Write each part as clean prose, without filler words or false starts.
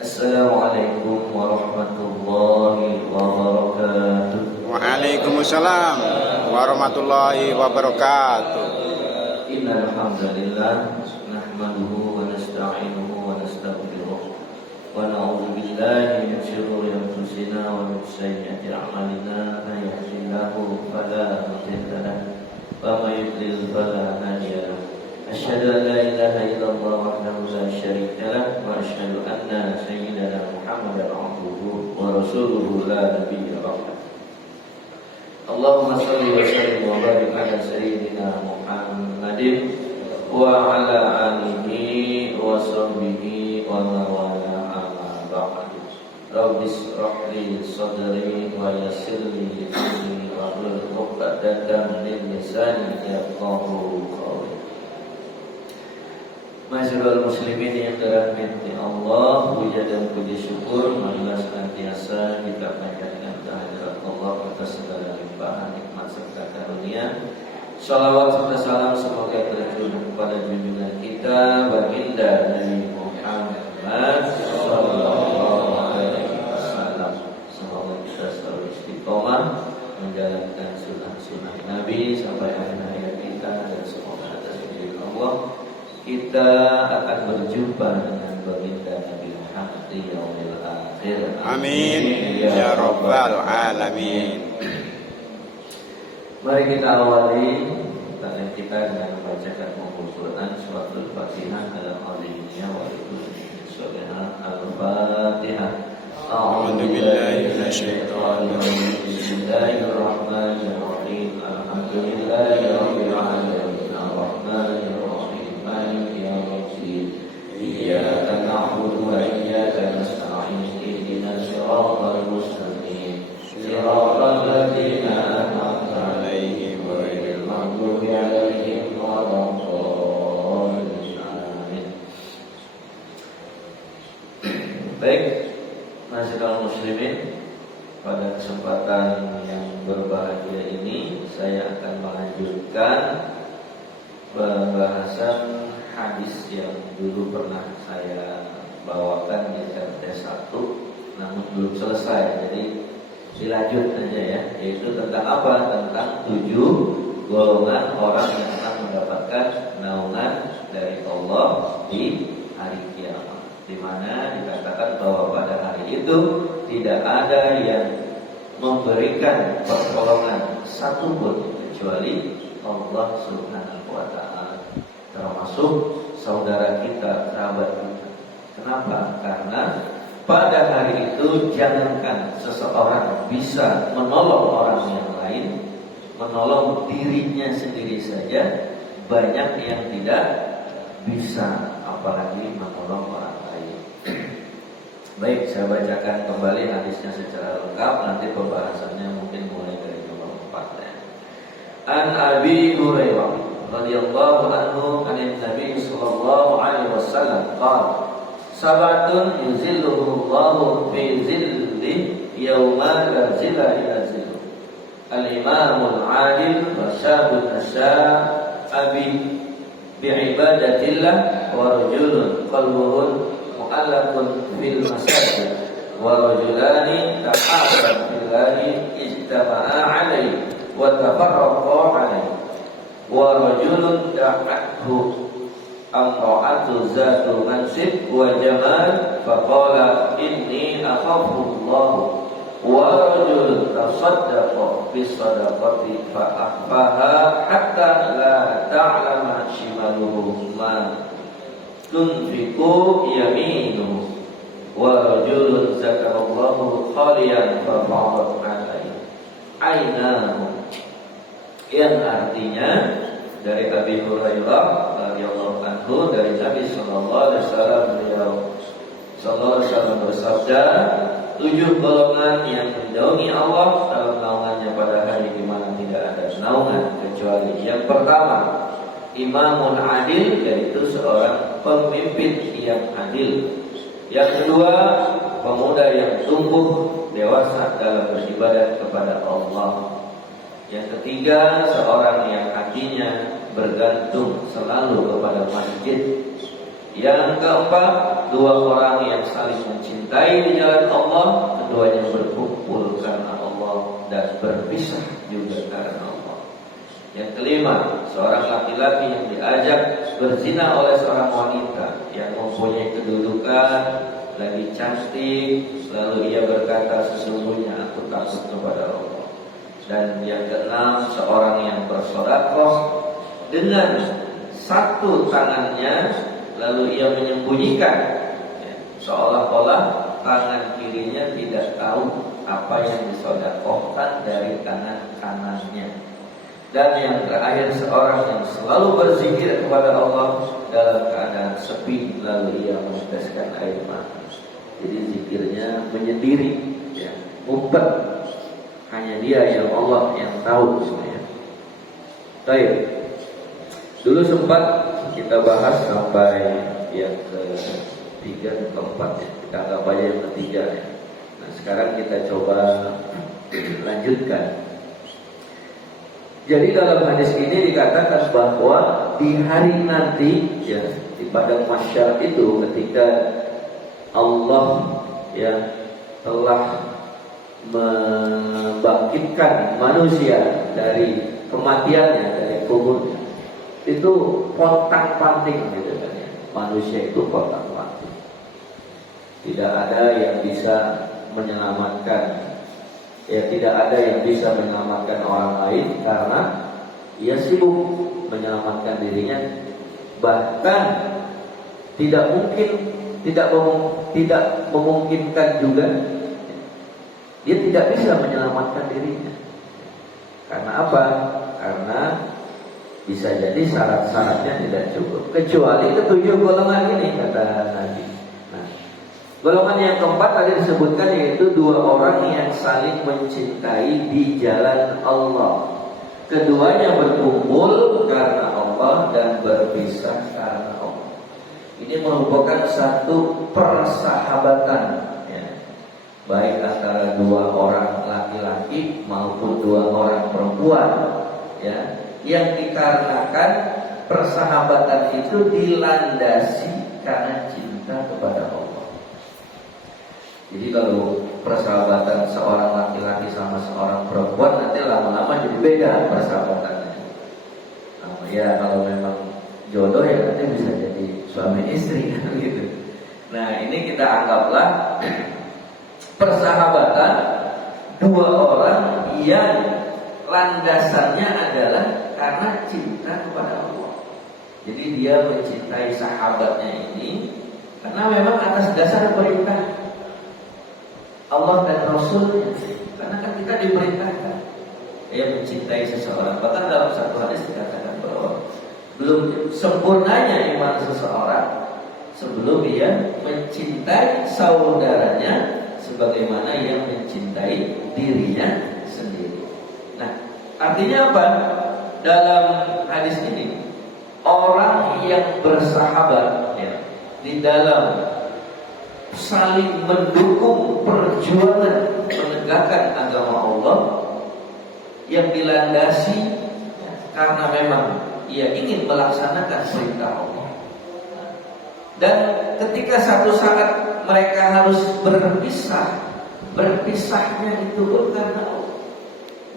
Assalamualaikum warahmatullahi wabarakatuh. Waalaikumsalam warahmatullahi wabarakatuh. Innal hamdalillah nahmaduhu wa nasta'inuhu wa nastaghfiruh wa na'udzu billahi min shururi anfusina wa min sayyiati a'malina. May yahdihillahu fala mudilla lahu wa may yudlil fala hadiya lahu. Asyhadu an la ilaha illallah wahdahu la syarika lahu wa asyhadu anna sayyidana Muhammadan abduhu wa rasuluhu la nabiyya ba'dahu. Allahumma salli wa sallim wa barik ala sayyidina Muhammadin wa ala alihi wa sahbihi wa man wala amma ba'du. Rabbi ishrah li sadri wa yassir li amri wa hlul 'uqdatam min lisani yafqahu qawli. Masyarul muslimin yang dirahmati Allah, puja dan puji syukur marilah senantiasa kita panjatkan kehadirat Allah atas segala limpahan nikmat serta karunia. Shalawat serta salam semoga tercurah kepada junjungan kita baginda Nabi Muhammad sallallahu alaihi wasallam. Semoga kita selalu istiqomah menjalankan sunnah-sunnah Nabi sampai akhir hayat kita, dan semoga atas izin Allah kita akan berjumpa dengan baginda Nabi Muhammad di yaumil akhir. Amin ya rabbal alamin. Mari kita awali taklim kita dengan membacakan Al-Quran suratul Fatihah ala al-Adhimiyah wa al-Fatihah. Al-Fatihah. A'udzu billahi minasyaitonir rajim. Bismillahirrahmanirrahim. Alhamdulillahi rabbil alamin. Ar-Rahmanir Rahim. Maliki yaumiddin. Iyyaka na'budu wa iyyaka nasta'in. Ihdinas siratal mustaqim. Siratal ladzina an'amta 'alaihim ghairil maghdubi 'alaihim waladdallin. Amin. Baik, masyarakat muslimin, pada kesempatan yang berbahagia ini saya akan melanjutkan pembahasan hadis yang dulu pernah saya bawakan di RT 1 namun belum selesai. Jadi dilanjut aja ya, yaitu tentang apa? Tentang 7 golongan orang yang akan mendapatkan naungan dari Allah di hari kiamat, di mana dikatakan bahwa pada hari itu tidak ada yang memberikan pertolongan satupun kecuali Allah Subhanahu wa ta'ala, termasuk saudara kita, kerabat kita. Kenapa? Karena pada hari itu jangankan seseorang bisa menolong orang yang lain, menolong dirinya sendiri saja banyak yang tidak bisa, apalagi menolong orang lain. Baik, saya bacakan kembali hadisnya secara lengkap. Nanti pembahasannya mungkin mulai dari nomor 4 ya. An Abi Hurairah radhiyallahu anhu anin Nabi sallallahu alaihi wasallam qala sabatun yuzilluhullahu fi zilli yauma la zilla illa zilluh. Al-imamul adil wa syabun abi bi'ibadatillah wa rajulun qalbuhun mu'allaqun fil masajid wa rajulani tahabba billahi ijtama'a 'alaihi wa tafarraqa 'alaihi wa rajulun da'athu amra'atu zatu mansib wa jamal faqala inni akhafu Allah wa rajulun tasaddaqa bisadaqati fa akhfaha hatta la ta'lama shimaluhu ma tunfiqu yaminu wa rajulun zakarallahu khaliyan fa fa'adat 'alaihi ainahu, yang artinya dari Abi Hurairah radhiyallahu anhu dari Nabi sallallahu alaihi wasallam, beliau sallallahu alaihi wasallam bersabda, 7 golongan yang menjauhi Allah dalam naungannya pada hari di mana tidak ada naungan kecuali yang pertama, imamun adil, yaitu seorang pemimpin yang adil. Yang kedua, pemuda yang tumbuh dewasa dalam beribadah kepada Allah. Yang ketiga, seorang yang hatinya bergantung selalu kepada masjid. Yang keempat, dua orang yang saling mencintai di jalan Allah, keduanya berkumpul karena Allah dan berpisah juga karena Allah. Yang kelima, seorang laki-laki yang diajak berzina oleh seorang wanita yang mempunyai kedudukan, lagi cantik, lalu ia berkata, sesungguhnya aku takut kepada Allah. Dan yang keenam, seorang yang bersedekah dengan satu tangannya, lalu ia menyembunyikan, seolah-olah tangan kirinya tidak tahu apa yang disedekahkan dari tangan kanannya. Dan yang terakhir, seorang yang selalu berzikir kepada Allah dalam keadaan sepi, lalu ia meneteskan air mata. Jadi zikirnya menyendiri, ya, ngumpet. Hanya dia yang Allah yang tahu sebenarnya. Baik. Dulu sempat kita bahas sampai yang ketiga dan keempat, ya. Kita anggap aja yang ketiga, ya. Nah, sekarang kita coba lanjutkan. Jadi dalam hadis ini dikatakan bahwa di hari nanti, ya, di padang mahsyar itu, ketika Allah, ya, telah membangkitkan manusia dari kematiannya, dari kuburnya, itu pontang-panting gitu kan, ya. Manusia itu pontang-panting. Tidak ada yang bisa menyelamatkan, ya, tidak ada yang bisa menyelamatkan orang lain karena ia sibuk menyelamatkan dirinya. Bahkan tidak memungkinkan juga, dia tidak bisa menyelamatkan dirinya. Karena apa? Karena bisa jadi syarat-syaratnya tidak cukup, kecuali ketujuh golongan ini, kata Nabi. Nah, golongan yang keempat tadi disebutkan, yaitu dua orang yang saling mencintai di jalan Allah. Keduanya berkumpul karena Allah dan berpisah karena Allah. Ini merupakan satu persahabatan, ya, baik antara dua orang laki-laki maupun dua orang perempuan, ya, yang dikarenakan persahabatan itu dilandasi karena cinta kepada Allah. Jadi kalau persahabatan seorang laki-laki sama seorang perempuan, nanti lama-lama jadi beda persahabatannya. Nah, ya kalau memang jodoh, ya nanti bisa jadi suami istri kan gitu. Nah, ini kita anggaplah persahabatan dua orang yang landasannya adalah karena cinta kepada Allah. Jadi dia mencintai sahabatnya ini karena memang atas dasar perintah Allah dan Rasulnya. Karena kan kita diperintahkan ya mencintai seseorang. Bahkan dalam satu hadis dikatakan bahwa belum sempurnanya iman seseorang sebelum dia mencintai saudaranya sebagaimana yang mencintai dirinya sendiri. Nah, artinya apa? Dalam hadis ini, orang yang bersahabat, ya, di dalam saling mendukung perjuangan menegakkan agama Allah yang dilandasi, ya, karena memang ia ingin melaksanakan perintah Allah. Dan ketika satu saat mereka harus berpisah, berpisahnya itu pun karena Allah.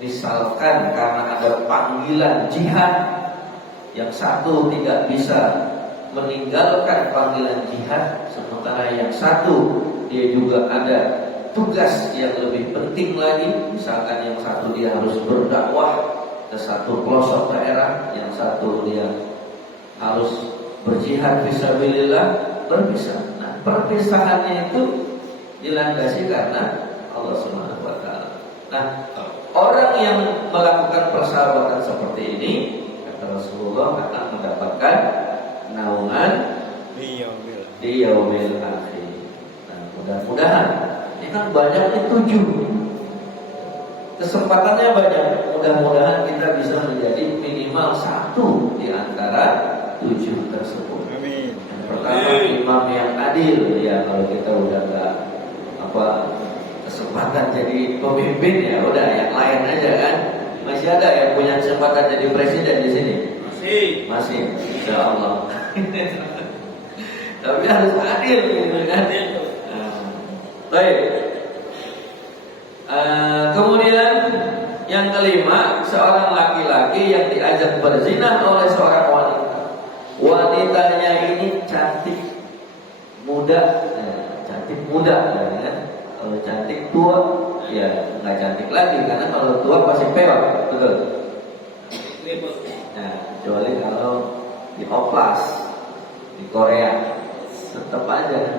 Misalkan karena ada panggilan jihad, yang satu tidak bisa meninggalkan panggilan jihad, sementara yang satu dia juga ada tugas yang lebih penting lagi. Misalkan yang satu dia harus berdakwah ke satu pelosok daerah, yang satu dia harus berjihad fisabilillah, berpisah. Nah, perpisahannya itu dilandasi karena Allah Subhanahu wa taala. Nah, orang yang melakukan persahabatan seperti ini, kata Rasulullah, akan mendapatkan naungan di yaumil akhir. Nah, mudah-mudahan ini kan banyak 7. Kesempatannya banyak. Mudah-mudahan kita bisa menjadi minimal 1 di antara 7 tersebut. Amin. Yang pertama, imam yang adil. Ya, kalau kita udah gak kesempatan jadi pemimpin, ya udah yang lain aja kan. Masih ada yang punya kesempatan jadi presiden di sini? Masih. Insya Allah. Tapi harus adil gitu kan. Baik. Kemudian yang kelima, seorang laki-laki yang diajak berzina oleh seorang wanita. Wanitanya ini cantik muda, cantik muda ya. Kalau cantik tua, ya nggak cantik lagi karena kalau tua pasti pewak, betul. Nah, kecuali kalau di oplas di Korea, tetap aja ya,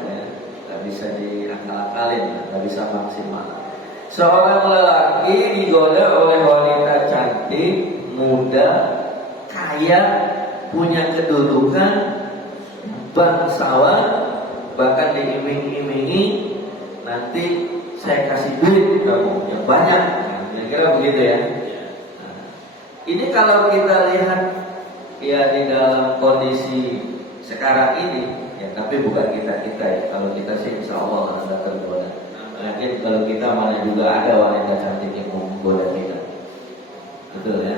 nggak bisa diakal-akalin, nggak bisa maksimal. Seorang lelaki digoda oleh wanita cantik, muda, kaya, punya kedudukan, bangsawan, bahkan diiming-imingi, nanti saya kasih duit kamu yang banyak, kira-kira begitu ya. Nah, ini kalau kita lihat ya di dalam kondisi sekarang ini, ya tapi bukan kita ya. Kalau kita sih insya Allah ada tergoda. Mungkin kalau kita mana juga ada wanita cantik yang mau menggoda kita, betul ya.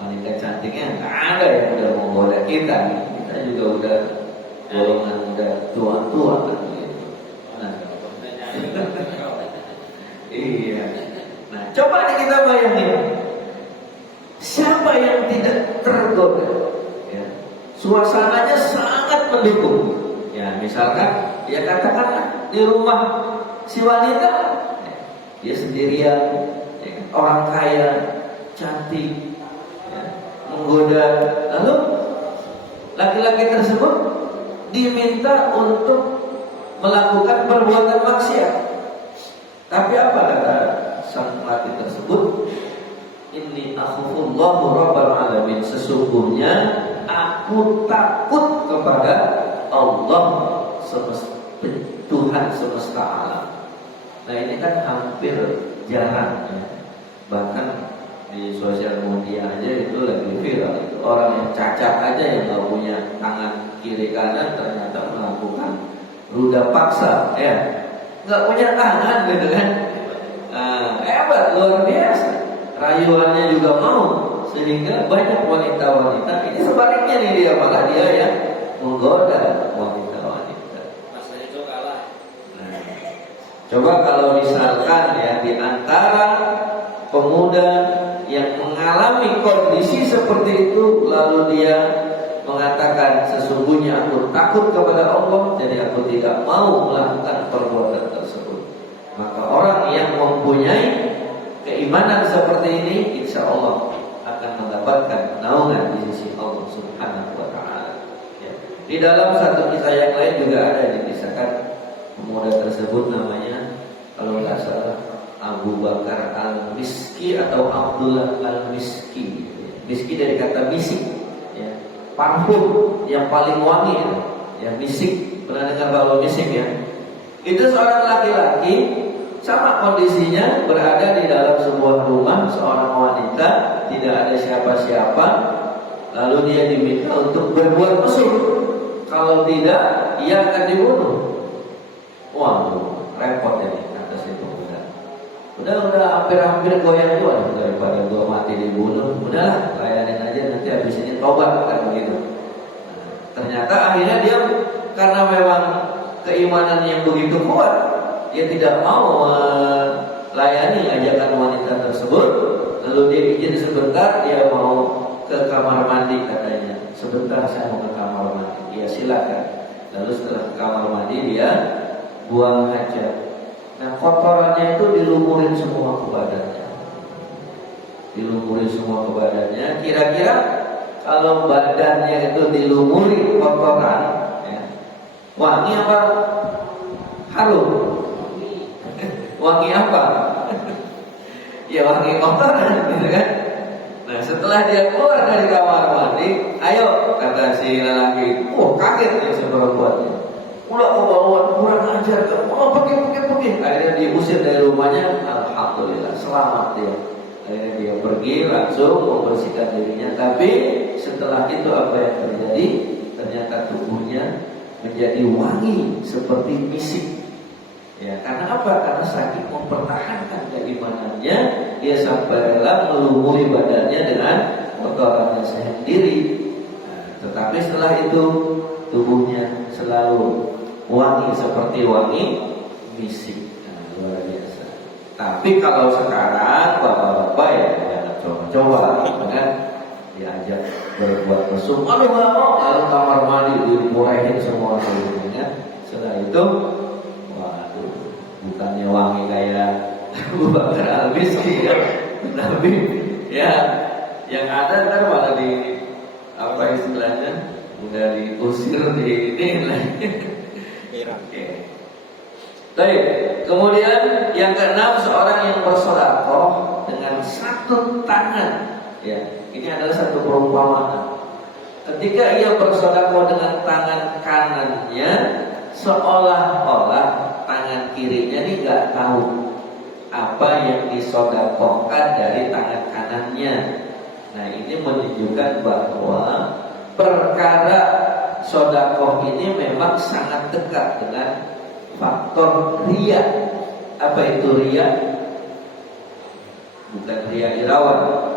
Wanita cantiknya nggak ada yang udah mau menggoda kita. Kita juga udah golongan udah tua-tua kan gitu. Nah, iya. Nah, coba kita bayangin, siapa yang tidak tergoda? Ya. Suasananya sangat mendukung. Ya, misalkan, ya katakanlah di rumah si wanita, dia sendirian, ya, orang kaya, cantik, ya, menggoda. Lalu laki-laki tersebut diminta untuk melakukan perbuatan maksiat. Tapi apa kata sang laki tersebut? Inni akhufullahu rabbal alamin. Sesungguhnya aku takut kepada Allah Tuhan semesta alam. Nah ini kan hampir jarang ya. Bahkan di sosial media aja itu lagi viral itu. Orang yang cacat aja yang gak punya tangan kiri kanan ternyata melakukan ruda paksa ya. Gak punya tangan gitu kan. Hebat, luar biasa. Rayuannya juga mau. Sehingga banyak wanita-wanita. Ini sebaliknya nih dia, malah dia yang menggoda wanita-wanita. Coba kalau misalkan ya di antara pemuda yang mengalami kondisi seperti itu, lalu dia mengatakan sesungguhnya aku takut kepada Allah, jadi aku tidak mau melakukan perbuatan tersebut. Maka orang yang mempunyai keimanan seperti ini, insya Allah akan mendapatkan naungan di sisi Allah Subhanahu wa Ta'ala. Ya. Di dalam satu kisah yang lain juga ada dikisahkan pemuda tersebut namanya kalau nggak salah Abu Bakar Al-Miski atau Abdullah Al-Miski. Miski dari kata misik, ya. Parfum yang paling wangi, ya misik. Pernah dengar bahwa misik ya? Itu seorang laki-laki sama kondisinya berada di dalam sebuah rumah seorang wanita, tidak ada siapa-siapa. Lalu dia diminta untuk berbuat mesum. Kalau tidak, ia akan dibunuh. Waduh, repot ya atas itu udah hampir goyang gua daripada gua mati dibunuh. Udahlah, layanin aja nanti habis ini tobat kan begitu. Nah, ternyata akhirnya dia karena memang keimanan yang begitu kuat, dia tidak mau melayani ajakan wanita tersebut. Lalu dia izin sebentar, dia mau ke kamar mandi katanya. Sebentar saya mau ke kamar mandi. Ya silakan. Lalu setelah ke kamar mandi dia buang hajat. Nah kotorannya itu dilumurin semua ke badannya. Dilumurin semua ke badannya. Kira-kira kalau badannya itu dilumuri kotoran, ya, wangi apa? Harum? Wangi apa? Ya wangi kotoran, gitu kan? Nah setelah dia keluar dari kamar mandi, ayo kata si lelaki, kaget ya si perempuannya. Udah kebauan, kurang ajar, pergi. Akhirnya diusir dari rumahnya. Alhamdulillah, selamat dia. Akhirnya dia pergi langsung membersihkan dirinya. Tapi setelah itu apa yang terjadi? Ternyata tubuhnya menjadi wangi seperti misik. Ya, karena apa? Karena saking mempertahankan keimanannya, dia sampai rela melumuri badannya dengan kotorannya sendiri. Nah, tetapi setelah itu tubuhnya selalu wangi seperti wangi misik. Nah, luar biasa. Tapi kalau sekarang bapak-bapak ya jangan coba-coba, kan? Diajak berbuat mesum, aduh nggak mau, lalu kamar mandi diporehin semua gitu, kan? Setelah itu, waduh, bukannya wangi kayak Abu Bakar Al-Miski ya, tapi ya yang ada ntar malah di apa istilahnya, udah diusir di ini lah. Oke. Baik, kemudian yang keenam, seorang yang bersedekah dengan satu tangan. Ya, ini adalah satu perumpamaan. Ketika ia bersedekah dengan tangan kanannya, seolah-olah tangan kirinya ini nggak tahu apa yang disedekahkan dari tangan kanannya. Nah, ini menunjukkan bahwa perkara sedekah ini memang sangat dekat dengan faktor riya. Apa itu riya? Bukan riya irawan.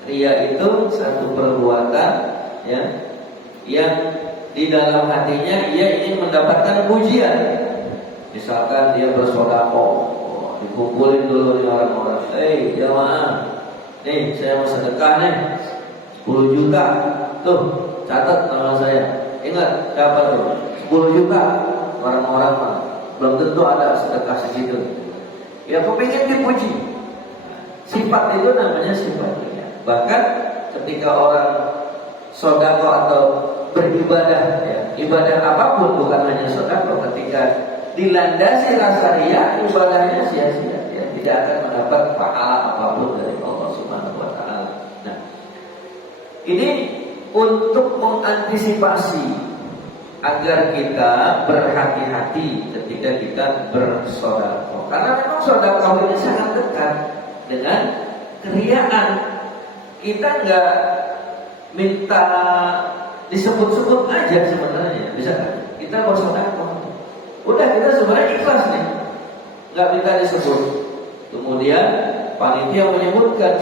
Riya itu satu perbuatan ya, yang di dalam hatinya ia ingin mendapatkan pujian. Misalkan dia bersedekah, dikumpulin dulu nih orang-orang, jamaah, nih saya mau sedekah nih 10 juta, tuh catat nama saya. Ingat dapat tuh 10 juta. Orang-orang mah belum tentu ada sedekah segitu. Ya kepingin dipuji. Sifat itu namanya sifat riya. Bahkan ketika orang sedekah atau beribadah, ya, ibadah apapun bukan hanya sedekah, ketika dilandasi rasa riya, ibadahnya sia-sia, ya, tidak akan mendapat pahala apapun dari Allah Subhanahu wa taala. Nah, ini untuk mengantisipasi agar kita berhati-hati ketika kita bersedekah. Karena memang sedekah ini sangat dekat dengan keriaan. Kita nggak minta disebut-sebut aja sebenarnya, bisa kan? Kita bersedekah, udah kita sebenarnya ikhlas nih, nggak minta disebut. Kemudian panitia menyebutkan,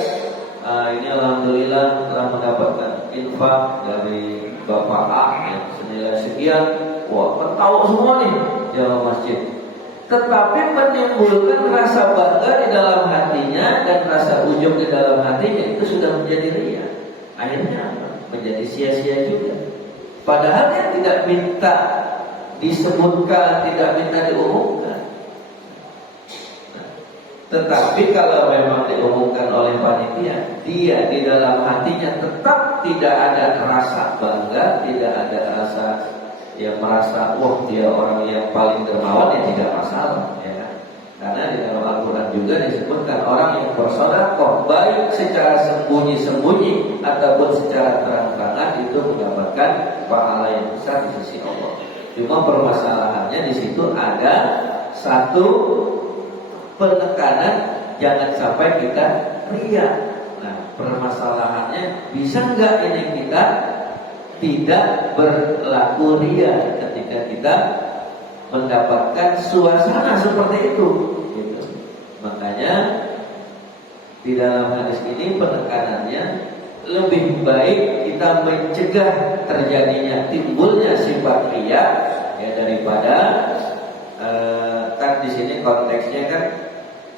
ini alhamdulillah telah mendapatkan infak dari Bapak A yang senilai sekian. Wah, tahu semua nih jamaah masjid. Tetapi menimbulkan rasa bangga di dalam hatinya dan rasa ujub di dalam hatinya, itu sudah menjadi riya. Akhirnya apa? Menjadi sia-sia juga. Padahal dia tidak minta disebutkan, tidak minta diumumkan. Tetapi kalau memang diumumkan oleh panitia, dia di dalam hatinya tetap tidak ada rasa bangga, tidak ada rasa yang merasa wah dia orang yang paling dermawan, ya tidak masalah, ya. Karena di dalam Al-Quran juga disebutkan orang yang bersedekah baik secara sembunyi-sembunyi ataupun secara terang-terangan itu mendapatkan pahala yang besar di sisi Allah. Cuma permasalahannya di situ ada satu penekanan, jangan sampai kita riya. Nah, permasalahannya bisa nggak ini kita tidak berlaku riya ketika kita mendapatkan suasana seperti itu, gitu. Makanya di dalam hadis ini penekanannya lebih baik kita mencegah terjadinya timbulnya sifat riya, ya, daripada kan di sini konteksnya kan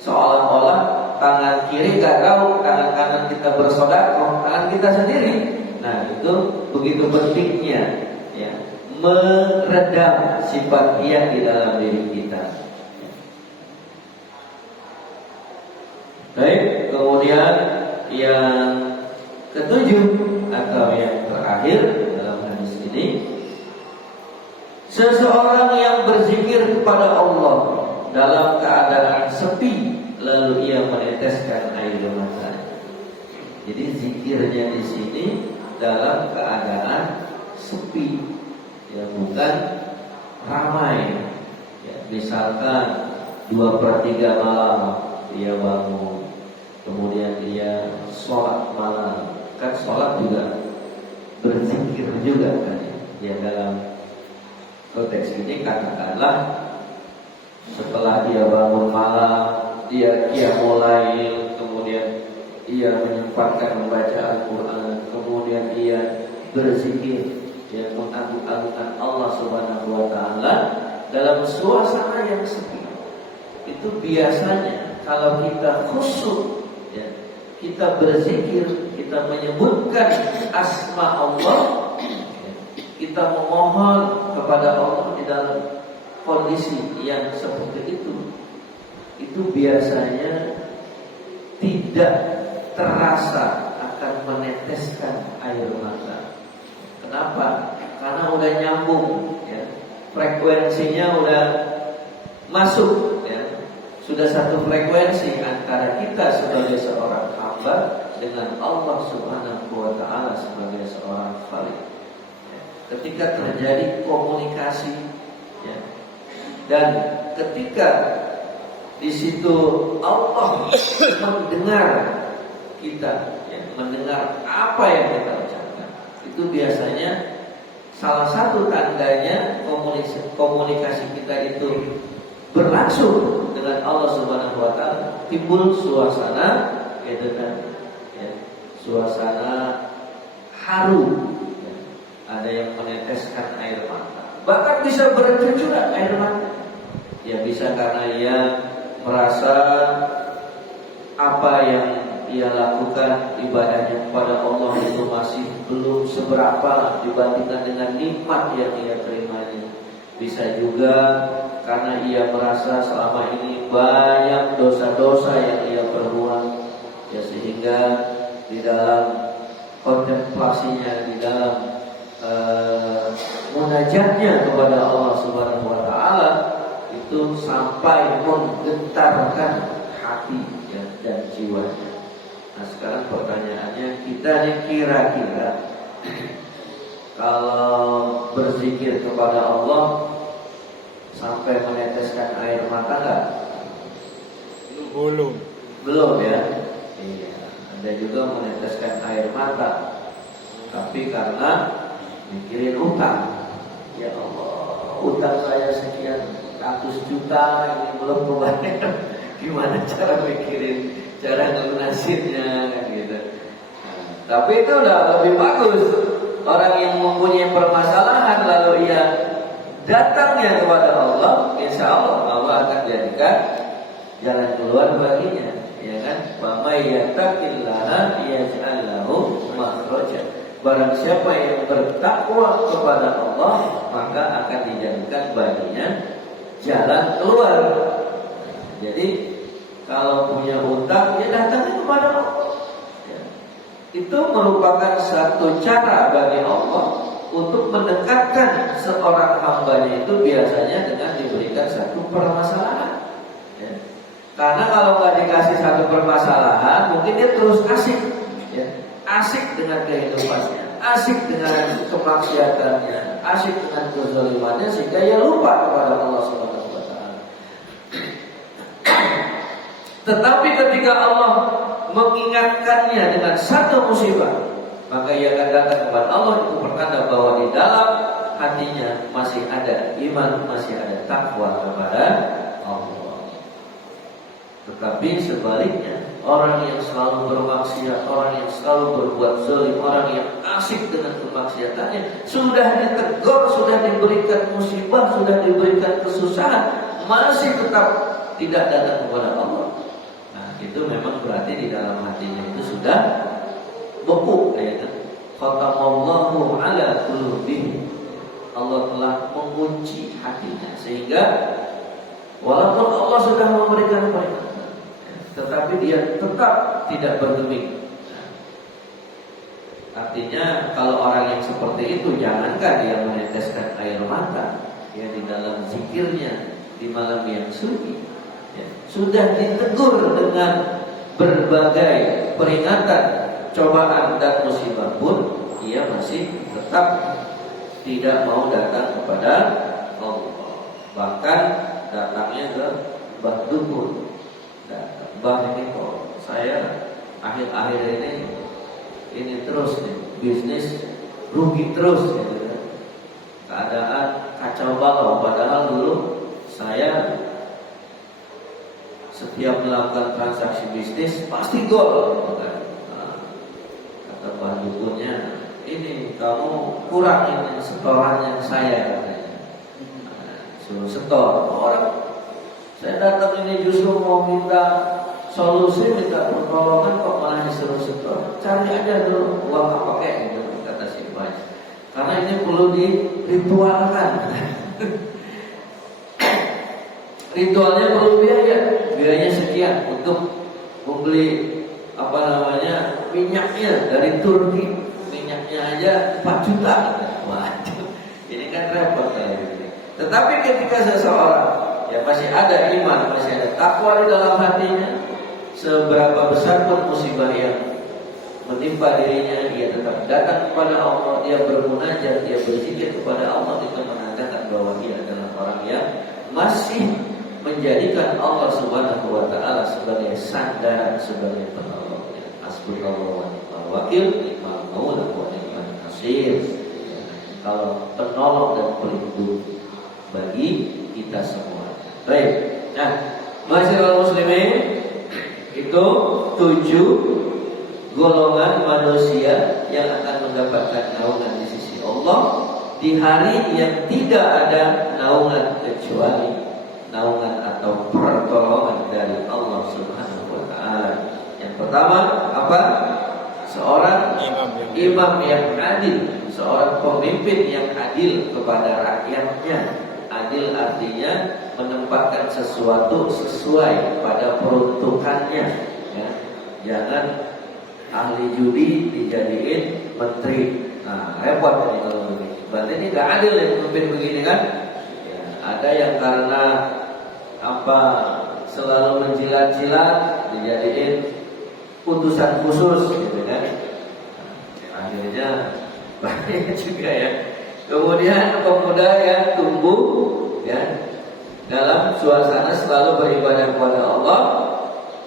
seolah-olah tangan kiri nggak tahu tangan kanan kita bersedekah, tangan kita sendiri. Nah, itu begitu pentingnya, ya, meredam sifat riya di dalam diri kita. Baik, kemudian yang ketujuh atau yang terakhir dalam hadis ini, seseorang yang berzikir kepada Allah dalam keadaan sepi lalu ia meneteskan air mata. Jadi zikirnya di sini dalam keadaan sepi, ya, bukan ramai. Ya, misalkan 2/3 malam dia bangun, kemudian dia sholat malam, kan sholat juga berzikir juga kan, ya. Dalam konteks ini katakanlah setelah dia bangun malam, dia qiyamul lail, kemudian ia menyempatkan membaca Al-Quran, kemudian ia berzikir yang mengagung-agungkan Allah Subhanahu wa taala dalam suasana yang sepi. Itu biasanya kalau kita khusyuk, ya, kita berzikir, kita menyebutkan asma Allah, ya, kita memohon kepada Allah di dalam kondisi yang seperti itu biasanya tidak terasa akan meneteskan air mata. Kenapa? Karena udah nyambung, ya, frekuensinya udah masuk, ya, sudah satu frekuensi antara kita sebagai seorang hamba dengan Allah Subhanahu wa taala sebagai seorang khalik. Ya, ketika terjadi komunikasi, ya, dan ketika di situ Allah mendengar kita, ya, mendengar apa yang kita ucapkan. Itu biasanya salah satu tandanya komunikasi kita itu berlangsung dengan Allah Subhanahu wa taala, timbul suasana, gitu kan, ya, suasana haru, ya. Ada yang meneteskan air mata, bahkan bisa bercucuran air mata. Ya bisa karena ia merasa apa yang ia lakukan ibadahnya kepada Allah itu masih belum seberapa dibandingkan dengan nikmat yang ia terimanya. Bisa juga karena ia merasa selama ini banyak dosa-dosa yang ia perbuat, ya, sehingga di dalam kontemplasinya, di dalam munajatnya kepada Allah Subhanahu wa taala itu sampai menggetarkan hati, ya, dan jiwanya. Nah sekarang pertanyaannya, kita nih kira-kira kalau berzikir kepada Allah sampai meneteskan air mata enggak? Belum, ya. Iya, ada juga meneteskan air mata, tapi karena mikirin utang. Ya Allah, utang saya sekian ratus juta ini belum kebayar. Gimana cara mikirin cara ngelunasinnya, kan gitu. Nah, tapi itu udah lebih bagus. Orang yang mempunyai permasalahan lalu ia datangnya kepada Allah, insya Allah Allah akan jadikan jalan keluar baginya, ya kan? Wa may yattaqillaha yaj'al lahu makhraja. Barang siapa yang bertakwa kepada Allah, maka akan dijadikan baginya jalan keluar. Jadi kalau punya hutang, ya datangnya kepada Allah, ya. Itu merupakan satu cara bagi Allah untuk mendekatkan seorang hambanya itu biasanya dengan diberikan satu permasalahan, ya. Karena kalau nggak dikasih satu permasalahan, mungkin dia terus asik, ya, asik dengan kehidupannya, asik dengan kemaksiatannya, asik dengan kezalimannya, sehingga ia lupa kepada Allah Subhanahu wa taala. Tetapi ketika Allah mengingatkannya dengan satu musibah, maka ia akan datang kepada Allah. Itu pertanda bahwa di dalam hatinya masih ada iman, masih ada takwa kepada Allah. Tetapi sebaliknya, orang yang selalu bermaksiat, orang yang selalu berbuat zalim, orang yang asik dengan kemaksiatannya, sudah ditegur, sudah diberikan musibah, sudah diberikan kesusahan, masih tetap tidak datang kepada Allah. Nah, itu memang berarti di dalam hatinya itu sudah beku, ya kan? Khatamallahu ala qulubihim. Allah telah mengunci hatinya, sehingga walaupun Allah sudah memberikan peringatan, tetapi dia tetap tidak bergeming. Artinya kalau orang yang seperti itu, jangankan dia meneteskan air mata, ya, di dalam zikirnya di malam yang sunyi, ya, sudah ditegur dengan berbagai peringatan, cobaan dan musibah pun, ia masih tetap tidak mau datang kepada Allah. Bahkan datangnya ke Mbah Dukun. Mbah ini kok saya akhir-akhir ini terus nih, bisnis rugi terus, gitu. Keadaan kacau balau. Padahal dulu saya setiap melakukan transaksi bisnis pasti gol, gitu kan. Nah, kata Mbah Dukunnya, ini kamu kurangin setoran yang saya katanya. Suruh setor. Orang saya datang ini justru mau minta solusi, minta pertolongan, kok malah disuruh setor. Cari aja dulu uang apa kayak gitu, kata si Mas. Karena ini perlu diritualkan. Ritualnya perlu biayanya sekian untuk membeli minyaknya dari Turki. Minyaknya aja 4 juta. Waduh, ini kan repot ya. Tetapi ketika seseorang ya masih ada iman, masih ada takwa di dalam hatinya, seberapa besar pun musibah yang menimpa dirinya, dia tetap datang kepada Allah, dia bermunajat, dia berzikir kepada Allah, itu menandakan bahwa dia adalah orang yang masih menjadikan Allah Subhanahu wa taala sebagai sandaran, sebagai penolongnya. Hasbunallahu wa ni'mal wakil, ni'mal maula wa ni'man nasir. Kalau penolong dan pelindung bagi kita semua. Baik. Nah, masyarakat muslimin, itu 7 golongan manusia yang akan mendapatkan naungan di sisi Allah di hari yang tidak ada naungan kecuali naungan atau pertolongan dari Allah Subhanahu wa taala. Yang pertama apa? Seorang imam yang adil, seorang pemimpin yang adil kepada rakyatnya. Adil artinya menempatkan sesuatu sesuai pada peruntukannya, ya. Jangan ahli judi dijadiin menteri. Nah, repot nih kalau begini. Berarti ini gak adil ya pemimpin begini kan? Ya, ada yang karena selalu menjilat-jilat dijadiin utusan khusus gitu kan. Akhirnya banyak juga ya. Kemudian pemuda yang tumbuh ya dalam suasana selalu beribadah kepada Allah.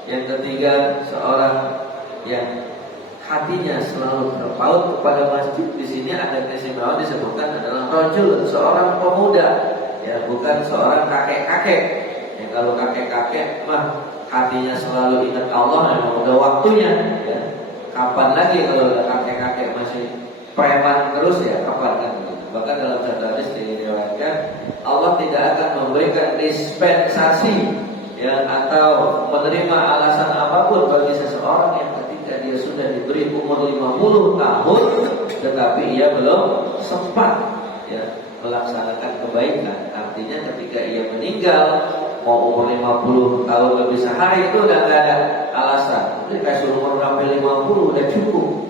Yang ketiga, seorang yang hatinya selalu terpaut kepada masjid. Di sini ada keistimewaan disebutkan adalah rajul, seorang pemuda, ya bukan seorang kakek-kakek. Ya kalau kakek-kakek mah hatinya selalu ingat Allah, memang udah waktunya. Ya. Kapan lagi kalau udah kakek-kakek masih preman terus ya, kapan kan? Bahkan dalam satu hadis diriwayatkan Allah tidak akan memberikan dispensasi ya atau menerima alasan apapun bagi seseorang yang ketika dia sudah diberi umur 50 tahun tetapi ia belum sempat ya melaksanakan kebaikan. Artinya ketika ia meninggal mau umur 50 tahun lebih sehari itu udah gak ada alasan. Jadi kasih umur sampai 50 udah cukup.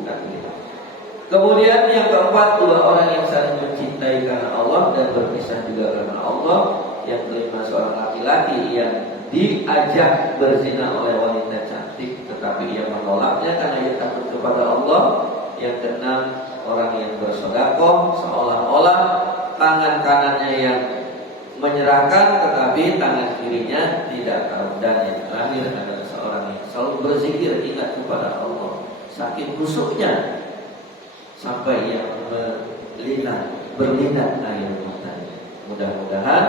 Kemudian yang keempat, 2 orang yang saling mencintai karena Allah dan berpisah juga karena Allah. Yang kelima, seorang laki-laki yang diajak berzina oleh wanita cantik tetapi ia menolaknya karena ia takut kepada Allah. Yang keenam, orang yang bersedekah seolah-olah tangan kanannya yang menyerahkan tetapi tangan kirinya tidak tahu. Dan yang terakhir adalah seorang yang selalu berzikir ingat kepada Allah saking khusyuknya sampai ia berlinang air matanya. Mudah-mudahan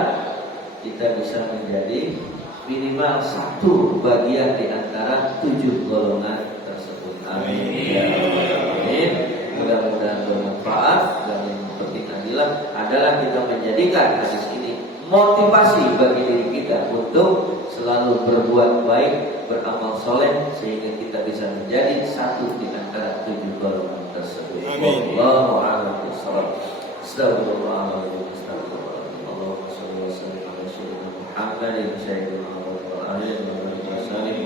kita bisa menjadi minimal 1 bagian di antara 7 golongan tersebut. Amin. Amin. Mudah-mudahan bermanfaat. Dan yang penting adalah kita menjadikan hadis ini motivasi bagi diri kita untuk selalu berbuat baik, beramal soleh sehingga kita bisa menjadi 1 di antara 7 golongan tersebut. Allahu a'lam bishawab. Astagfirullahaladzim. Astagfirullahaladzim. Allahumma shalli wa sallim ala sayyidina Muhammadin sayyidil awwalin wal akhirin wa ala alihi wa sahbihi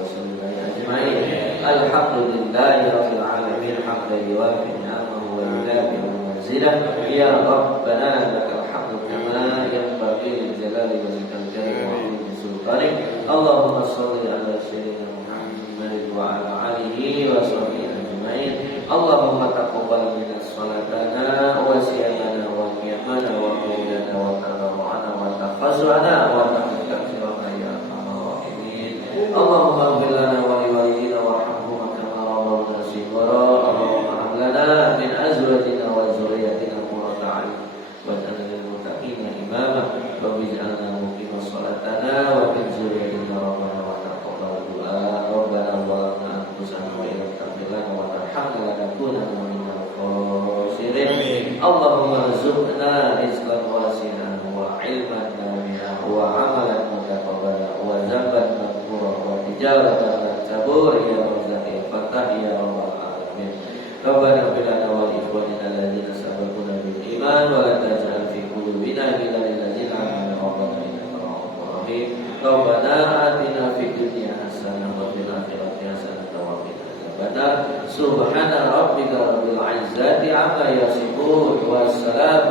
rasulillah ajma'in. Alhamdulillahi rabbil alamin hamdan yuwafi ni'amahu wa yukafi manzilah. Ya Rabbana lakal hamdu kama yanbaghi li jalali wajhikal karim wa 'azimi sultanik. Allahumma shalli ala sayyidina Muhammadin wa ala alihi wa sahbihi ajma'in. Allahumma taqabbal minna salatana wa siyamana wa qiyamana wa qawlana wa tadarru'ana wa tafazzu'ana wa taqabbal ya arhamar rahimin. Allahumma ighfir lana wa li walidina warhamhum kama rabbawna shighara. Allahumma hab lana min azwajina wa dhurriyyatina qurrata a'yun waj'alna lil muttaqina imama wa ij'alna muqimas salatana wa min dhurriyyatina rabbana wa taqabbal du'a. Rabbana zalamna anfusana wa illam taghfir lana wa tarhamna lanakunanna Allahumma rzuqna rizqan wasi'an wa ilman nafi'an wa amalan mutaqabbalan wa zamban maghfuran wa tijaratan lan tabur ya razzaqi fatah ya rabbal alamin. Rabbana fil lana wa li ikhwanina alladziina sabaquna bil iman wa la taj'al fi qulubina ghillan lil ladziina amanu rabbana innaka ra'ufur rahim. Rabbana atina fid dunya hasanah wa fil akhirati hasanah wa qina adzabannar. Subhana rabbika rabbil izzati amma yasifun wa salamun